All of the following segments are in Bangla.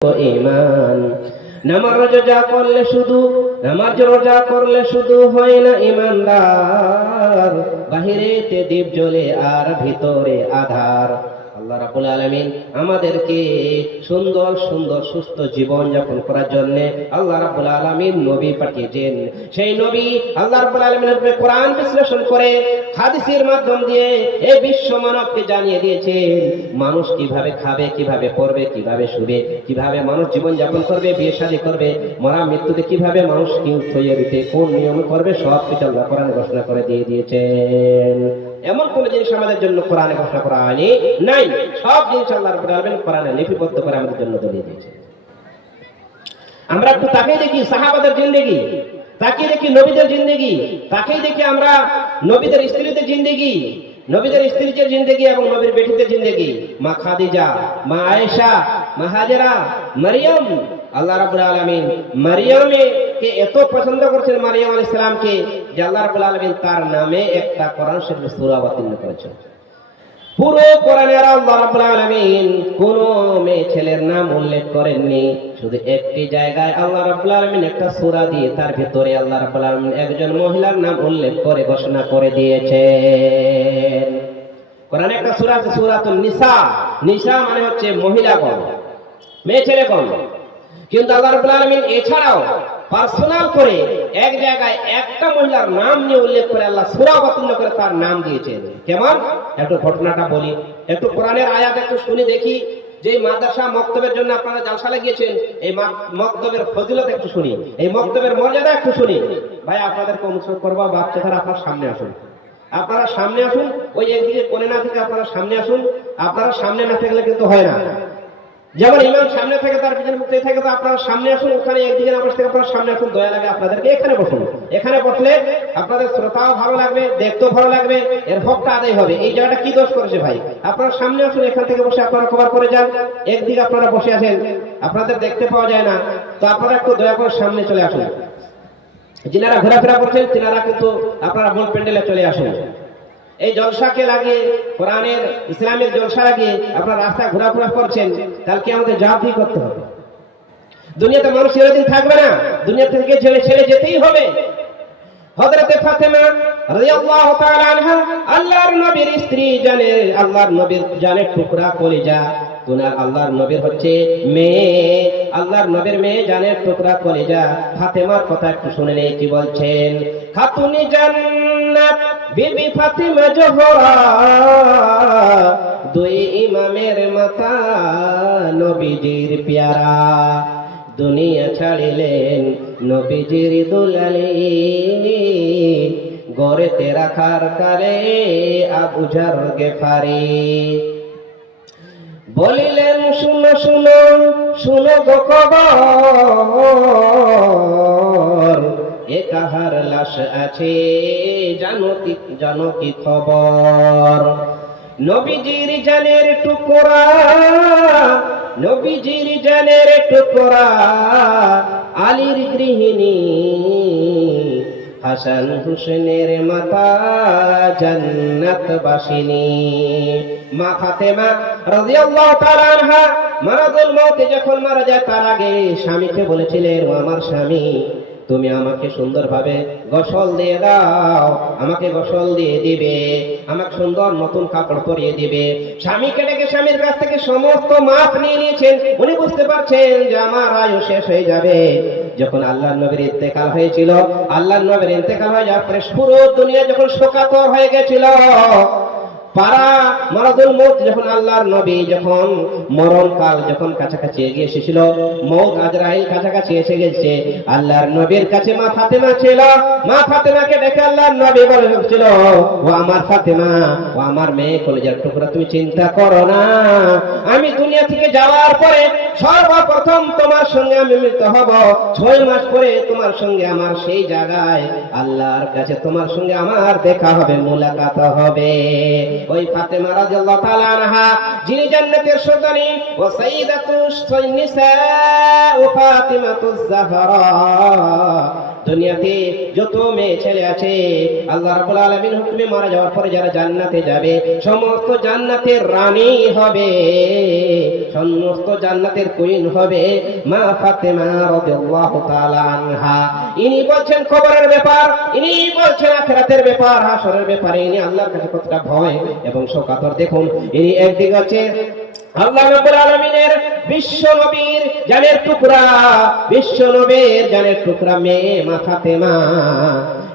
ঈমান। নামাজ রোজা করলে শুধু হয় না ঈমানদার, বাহিরেতে দীপ জ্বলে আর ভিতরে আধার। আল্লাহ রাব্বুল আলামিন আমাদেরকে সুন্দর সুন্দর সুস্থ জীবন যাপন করার জন্য আল্লাহ রাব্বুল আলামিন নবী পাঠিয়েছেন। সেই নবী আল্লাহ রাব্বুল আলামিনের উপরে কোরআন বিশ্লেষণ করে হাদিসের মাধ্যম দিয়ে এই বিশ্ব মানবকে জানিয়ে দিয়েছেন মানুষ কিভাবে খাবে, কিভাবে পড়বে, কিভাবে শুবে, কিভাবে মানুষ জীবন যাপন করবে, বিয়ে শাদী করবে, মরা মৃত্যুতে কিভাবে মানুষ কি থইয়ে দিতে কোন নিয়ম করবে, সব কিছু আল্লাহ কোরআনে ঘোষণা করে দিয়ে দিয়েছেন। এমন কোন জিনিস আমাদের জন্য কোরআনে ঘোষণা করা হয়নি নাই, সব জিনিস আল্লাহ রাব্বুল আলামিন কোরআনে লিপিবদ্ধ করে আমাদের জন্য দিয়ে দিয়েছেন। আমরা একটু তাকিয়ে দেখি সাহাবাদের জিন্দেগি, তাকিয়ে দেখি নবীদের জিন্দেগি, তাকিয়ে দেখি আমরা নবীদের স্ত্রীদের জিন্দেগি, নবীদের স্ত্রীদের জিন্দেগি এবং নবীর বেটিদের জিন্দেগি। মা খাদিজা, মা আয়েশা, মা হাজেরা, মারিয়াম। আল্লাহ রাব্বুল আলামিন মারিয়ামকে এত পছন্দ করেছেন, মারিয়াম আলাইহিস সালামকে, যে আল্লাহ রাব্বুল আলামিন তার নামে একটা কোরআন শরীফ সূরা অবতীর্ণ করেছেন। পুরো কোরআনের আল্লাহ রাব্বুল আলামিন কোন মেয়ে ছেলের নাম উল্লেখ করেননি, শুধু একটি জায়গায় আল্লাহ রাব্বুল আলামিন একটা সূরা দিয়ে তার ভিতরে আল্লাহ রাব্বুল আলামিন একজন মহিলার নাম উল্লেখ করে ঘোষণা করে দিয়েছেন। কোরআনে একটা সূরা আছে সূরাতুন নিসা। নিসা মানে হচ্ছে মহিলাগণ, মেয়ে ছেলেগণ। কিন্তু আল্লাহ রাব্বুল আলামিন এছাড়াও পার্সোনাল করে এক জায়গায় একটা মহিলার নাম নিয়ে উল্লেখ করে আল্লাহ সূরা অবতীর্ণ করে তার নাম দিয়েছেন। কেমন? একটু ঘটনাটা বলি, একটু কোরআনের আয়াত একটু শুনি দেখি। যে মাদ্রাসা মক্তবের জন্য আপনারা জালসা লাগিয়েছেন, এই মক্তবের ফজিলত একটু শুনি, এই মক্তবের মর্যাদা একটু শুনি। ভাই আপনাদেরকে অনুসরণ করবো, বাচ্চারা আপনার সামনে আসুন, আপনারা সামনে আসুন। ওই একদিকে কোণে না থেকে আপনারা সামনে আসুন। আপনারা সামনে না থাকলে কিন্তু হয় না। যেমন ইমাম সামনে থেকে তার পিছনে মুক্তি থাকে, তো আপনারা সামনে আসুন। ওখানে একদিকে না বসে আপনারা সামনে আসুন, দয়া লাগে আপনাদেরকে এখানে বসুন। এখানে বসলে আপনাদের শ্রোতাও ভালো লাগবে, দেখতেও ভালো লাগবে, এর হকটা আদায় হবে। এই জায়গাটা কি দোষ করেছে ভাই? আপনারা সামনে আসুন, এখান থেকে বসে আপনারা কভার করে যান। একদিকে আপনারা বসে আছেন, আপনাদের দেখতে পাওয়া যায় না, তো আপনারা একটু দয়া করে সামনে চলে আসুন। যিনারা ঘোরাফেরা করছেন তিনারা কিন্তু আপনারা মূল প্যান্ডেলে চলে আসুন। এই জলসাকে লাগে, কোরআনের ইসলামের জলসা লাগে আপনারা রাস্তায় ঘোরাফেরা করছেন, কালকে আমাদের জবাবদিহি করতে হবে। দুনিয়াতে মানুষ চিরদিন থাকবে না, দুনিয়া থেকে ছেড়ে যেতেই হবে। হযরতে ফাতেমা রাদিয়াল্লাহু তাআলা আনহা আল্লাহর নবীর স্ত্রী, জানের আল্লাহর নবীর জানের টুকরা কলিজা। তোনার আল্লাহর নবীর হচ্ছে মেয়ে, আল্লাহর নবীর মেয়ে, জানের টুকরা কলিজা। ফাতেমার কথা একটু শুনে নেই কি বলছেন। খাতুনি জান্নাত বিবি ফাতেমা জোহরা, দুই ইমামের মাতা নবীজির প্যারা। দুনিয়া ছাড়িলেন নবীজির দুলালি, গড়েতে রাখার কালে আবু জার গেফারি। বলিলেন শুনো শুনো শুনো গো খবর, এ কাহার লাশ আছে জানো কি খবর। নবীজির জানের টুকরা, নবীজির জানের টুকরা, আলীর গৃহিণী, হাসান হুসেনের মাতা জান্নাতবাসিনী। মা ফাতেমা রাদিয়াল্লাহু তাআলা আনহা মারাদুল মউতে যখন মারা যায়, তার আগে স্বামীকে বলেছিলেন, ও আমার স্বামী, তুমি আমাকে সুন্দরভাবে গোসল দিয়ে দাও, আমাকে গোসল দিয়ে দিবে, আমাকে সুন্দর নতুন কাপড় পরিয়ে দিবে। স্বামীকে ডেকে স্বামীর কাছ থেকে সমস্ত মাপ নিয়ে নিয়েছেন। উনি বুঝতে পারছেন যে আমার আয়ু শেষ হয়ে যাবে। যখন আল্লাহর নবীর ইন্তেকাল হয়েছিল, আল্লাহর নবীর ইন্তেকাল হয়ে যাওয়ার পরে পুরো দুনিয়া যখন শোকাতুর হয়ে গেছিল, পারা মারাদুল মউত, যখন আল্লাহর নবী যখন মরণকাল যখন কাছাকাছি এগিয়ে এসেছিল, মউত আজরাইল কাছাকাছি এসে গেছে, আল্লাহর নবীর কাছে মা ফাতেমা ছিল। মা ফাতেমাকে ডেকে আল্লাহর নবী বলেছিল, ও আমার ফাতেমা, ও আমার মেয়ে কলিজার টুকরা, তুমি চিন্তা করো না, আমি দুনিয়া থেকে যাওয়ার পরে সর্বপ্রথম তোমার সঙ্গে আমি মিলিত হব। 6 মাস পরে তোমার সঙ্গে আমার সেই জায়গায় আল্লাহর কাছে তোমার সঙ্গে আমার দেখা হবে, মুলাকাত হবে। ওই ফাতেমা রাদিয়াল্লাহু তাআলা আনহা, যিনি জান্নাতের সন্তানী, ও সাইয়্যিদাতুস নিসা ও ফাতিমাতুজ জাহরা, দুনিয়াতে যত মেয়ে ছেলে আছে আল্লাহ রাব্বুল আলামিন হুকুমে মারা যাওয়ার পরে যারা জান্নাতে যাবে সমস্ত জান্নাতের রানী হবে, সমস্ত জান্নাতের কুইন হবে মা ফাতেমা রাদিয়াল্লাহু তাআলা আনহা। ইনি বলছেন কবরের ব্যাপার, ইনি বলছেন আখিরাতের ব্যাপার, হাসরের ব্যাপারে ইনি আল্লাহর কাছে কতটা ভয় এবং শোকাতর। দেখুন ইনি একদিকে আছে আল্লাহ রাব্বুল আলামিনের বিশ্ব নবীর জানের টুকরা, বিশ্ব নবীর জানের টুকরা মেয়ে মা ফাতেমা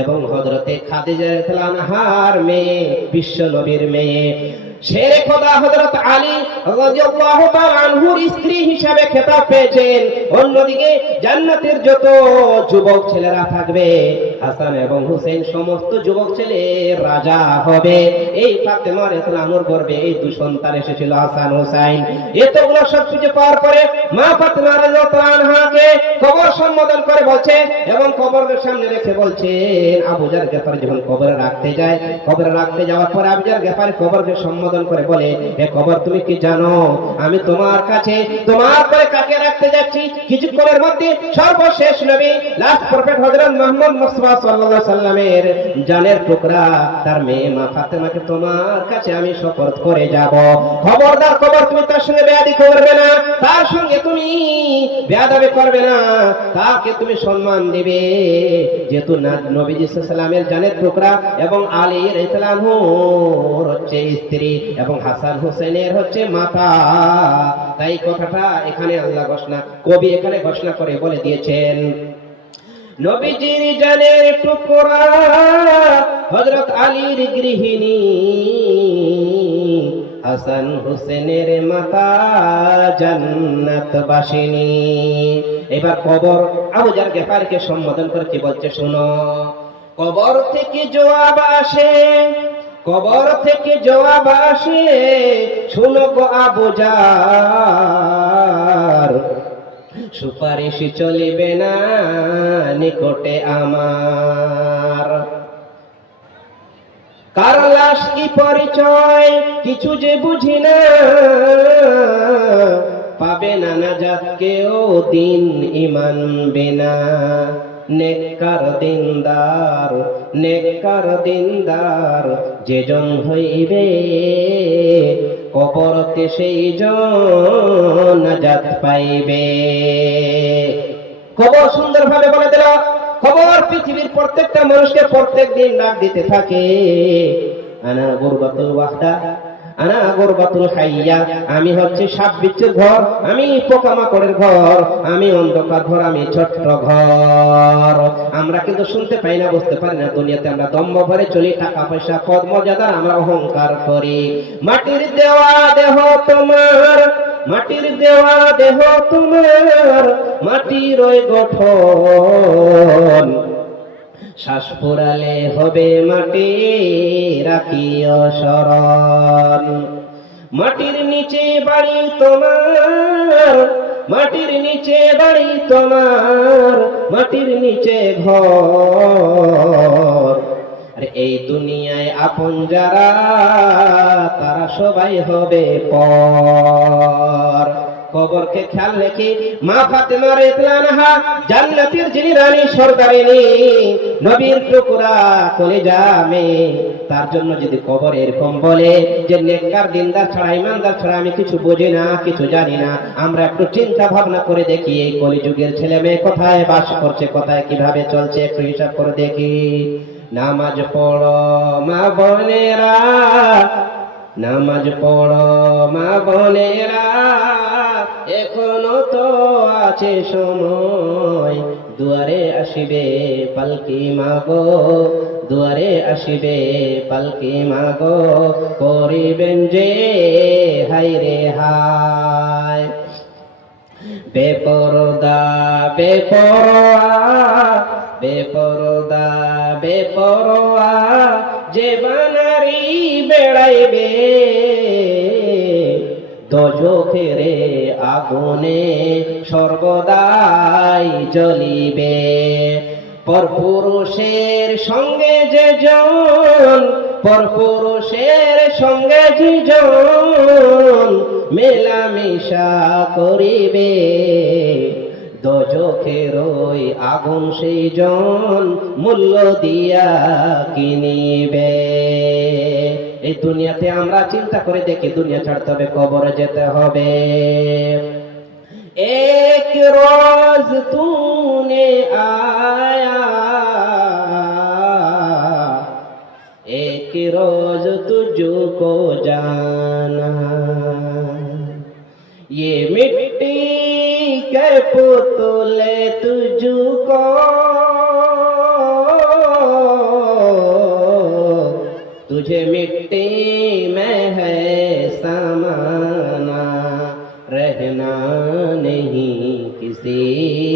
এবং হযরতে খাদিজা রাদিয়াল্লাহু আনহার মেয়ে, বিশ্ব নবীর মেয়ে শেরে খোদা হযরত আলী রাদিয়াল্লাহু তাআলা আনহুর স্ত্রী হিসাবে খেতাব পেয়েছেন। অন্যদিকে জান্নাতের যত যুবক ছেলেরা থাকবে হাসান এবং হুসেন সমস্ত যুবক ছেলে রাজা হবে। এই ফাতেমা রাদিয়াল্লাহু আনহার গর্ভে এই দুই সন্তান এসেছিল হাসান হুসাইন। এতগুলো সব কিছু পাওয়ার পরে মা ফাতেমা রাদিয়াল্লাহু আনহাকে কবর সম্বোধন করে বলছে এবং কবরের সামনে রেখে বলছেন আবু জার গফার যখন কবরে রাখতে যায়, কবরে রাখতে যাওয়ার পর আবু জার গফার কবরকে সম্বোধন করে বলে হে কবর তুমি কি জানো আমি তোমার কাছে তোমার করে কাকে রাখতে যাচ্ছি? কিছুক্ষণের মধ্যে সর্বশেষ নবী লাস্ট প্রফেট হযরত মুহাম্মদ মুস্তাফা সাল্লাল্লাহু আলাইহি সাল্লামের জানের টুকরা তার মেয়ে মা ফাতেমাকে তোমার কাছে আমি সুপর্দ করে যাব। খবরদার কবর তুমি তার সঙ্গে বেয়াদবি করবে না, তার সঙ্গে তুমি বেয়াদবি করবে না, তাকে তুমি সম্মান দিবে, যেহেতু নবীজি সাল্লাল্লাহু আলাইহি সাল্লামের জানের টুকরা এবং আলী রাদিয়াল্লাহু আনহুর হচ্ছে স্ত্রী এবং হাসান হুসেনের হচ্ছে মাতা। তাই কথাটা এখানে আল্লাহ ঘোষণা, কবি এখানে ঘোষণা করে বলে দিয়েছেন নবীজির জানের টুকরা হযরত আলীর গৃহিণী হাসান হুসেনের মাতা জান্নাতবাসিনী। এবার কবর আবু জার গফারকে সম্বোধন করে কি বলছে শোনো, কবর থেকে জবাব আসে, কবর থেকে জবাব আসে শুনো গো আবু জার, সুপারিশ চলিবে না নিকটে আমার। কার লাশ কি পরিচয় কিছু যে বুঝি না, পাবে না নাজাত কেউ দিন ইমান বিনা। নেককার দিনদার, নেককার দিনদার যেজন হইবে কবরতে সেই জন নাজাত পাইবে। কবর সুন্দরভাবে বলে দিল, কবর পৃথিবীর প্রত্যেকটা মানুষকে প্রত্যেক দিন ডাক দিতে থাকে আনা গুরবাতুল ওয়াহদা আনা গুরবাতুল হাইয়া, আমি হচ্ছে সাপ বিচ্ছুর ঘর, আমি পোকামাকড়ের ঘর, আমি অন্ধকার ঘর, আমি ছোট্ট ঘর। আমরা কিন্তু শুনতে পাই না, বুঝতে পারি না, দুনিয়াতে আমরা দম্ভ ভরে চলি, টাকা পয়সা পদ মর্যাদা আমরা অহংকার করি। মাটির দেওয়া দেহ তোমার, মাটির দেওয়া দেহ তোমার, মাটির ওই গঠন, শ্বাস ফুরালে হবে মাটি রাখিও শরণ। মাটির নিচে বাড়ি তোমার, মাটির নিচে বাড়ি তোমার, মাটির নিচে ঘর। আরে এই দুনিয়ায় আপন যারা তারা সবাই হবে পর। কবরকে খেয়াল রেখে মা ফাতেমা রাদিয়াল্লাহু আনহা জান্নাতের যিনি রানী সরদারিনী নবীর টুকরা কলিজা মেয়ে, তার জন্য যদি কবর এরকম বলে যে নেককার দিনদার ছাড়া ইমানদার ছাড়া আমি কিছু বুঝি না, কিছু জানি না, আমরা একটু চিন্তা ভাবনা করে দেখি এই কলিযুগের ছেলে মেয়ে কোথায় বাস করছে, কোথায় কিভাবে চলছে, একটু হিসাব করে দেখি। নামাজ পড়ো মা বোনেরা, নামাজ পড়ো মা বোনেরা, এখনো তো আছে সময়, দুয়ারে আসিবে পালকি মাগো, দুয়ারে আসিবে পালকি মাগো, করিবেন যে হায় রে হায়। বেপরদা বেপরোয়া, বেপরদা বেপরোয়া যে বানারি বেড়াইবে দোজখের আগুনে সর্বদাই জ্বলিবে। পরপুরুষের সঙ্গে যে জন, পরপুরুষের সঙ্গে যে জন মেলামেশা করিবে দোজখের ওই আগুন সেই জন মূল্য দিয়া কিনিবে। এই দুনিয়াতে আমরা চিন্তা করে দেখি, দুনিয়া ছাড়তে হবে, কবরে যেতে হবে। एक रोज तूने आया, एक रोज तुझको जाना, ये मिट्टी के पुतले तुझको तुझे मिट्टी में है समाना, रहना नहीं किसी